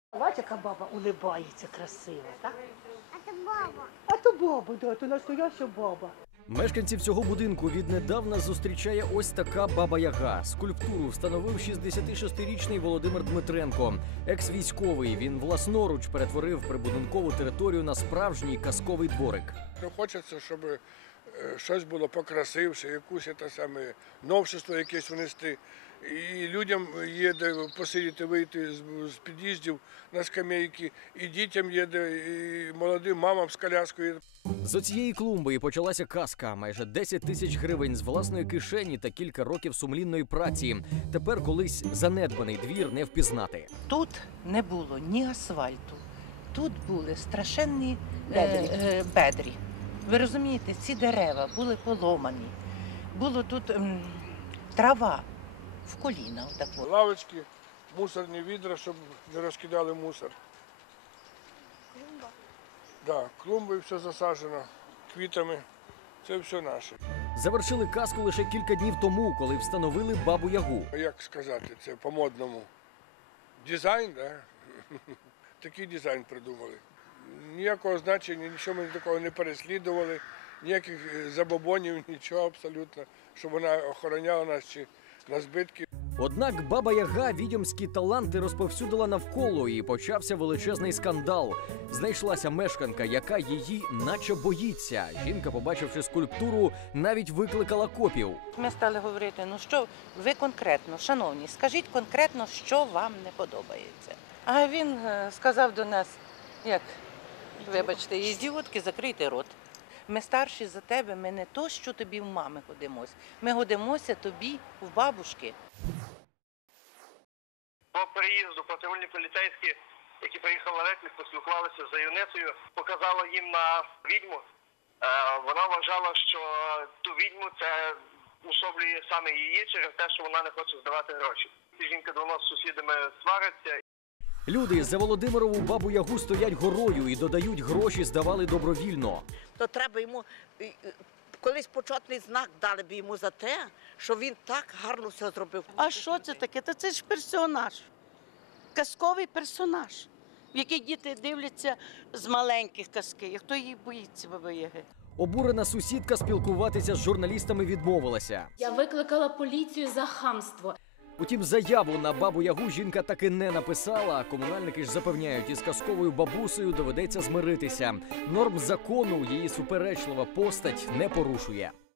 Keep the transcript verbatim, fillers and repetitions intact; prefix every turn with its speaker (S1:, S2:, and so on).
S1: Бачиш, яка баба улибається красиво, так?
S2: А то баба.
S1: А то баба, да, то настояща баба.
S3: Мешканців цього будинку віднедавна зустрічає ось така баба-яга. Скульптуру встановив шістдесятишестирічний Володимир Дмитренко. Екс-військовий, він власноруч перетворив прибудинкову територію на справжній казковий дворик.
S4: Хочеться, щоб щось було покрасивше, якусь те саме новшество якесь внести. І людям є де посидіти, вийти з під'їздів на скамейки, і дітям є де, і молодим мамам з коляскою.
S3: З оцієї клумби і почалася казка. Майже десять тисяч гривень з власної кишені та кілька років сумлінної праці. Тепер колись занедбаний двір не впізнати.
S5: Тут не було ні асфальту, тут були страшенні
S1: Бедрі.
S5: Е, е, бедрі. Ви розумієте, ці дерева були поломані. Було тут м, трава в коліна. Отако.
S4: Лавочки, мусорні відра, щоб не розкидали мусор.
S2: Клумба.
S4: Да, клумби все засаджено квітами. Це все наше.
S3: Завершили казку лише кілька днів тому, коли встановили бабу-ягу.
S4: Як сказати, це по-модному. Дизайн, да? Такий дизайн придумали. Ніякого значення, нічого ми такого не переслідували, ніяких забобонів, нічого абсолютно, щоб вона охороняла нас чи на збитки.
S3: Однак баба-яга відьомські таланти розповсюдила навколо і почався величезний скандал. Знайшлася мешканка, яка її наче боїться. Жінка, побачивши скульптуру, навіть викликала копів.
S5: Ми стали говорити, ну що ви конкретно, шановні, скажіть конкретно, що вам не подобається. А він е, сказав до нас, як, вибачте, ідіотки, закрийте рот. Ми старші за тебе, ми не то, що тобі в мами годимось, ми годимося тобі в бабушки.
S6: По переїзду патрульні поліцейські, які приїхали на виклик, поспілкувалися з Юницею, показали їм на відьму. Е, Вона вважала, що ту відьму це особлює саме її через те, що вона не хоче здавати гроші. Ці жінки давно з сусідами сваряться.
S3: Люди за Володимирову бабу-ягу стоять горою і додають, гроші здавали добровільно.
S7: То треба йому колись почетний знак дали б йому за те, що він так гарно все зробив.
S8: А що це таке? Та це ж персонаж, казковий персонаж, в який діти дивляться з маленьких казки. Хто її боїться, баба-яги?
S3: Обурена сусідка спілкуватися з журналістами відмовилася.
S9: Я викликала поліцію за хамство.
S3: Утім, заяву на бабу-ягу жінка таки не написала. Комунальники ж запевняють, із казковою бабусею доведеться змиритися. Норм закону її суперечлива постать не порушує.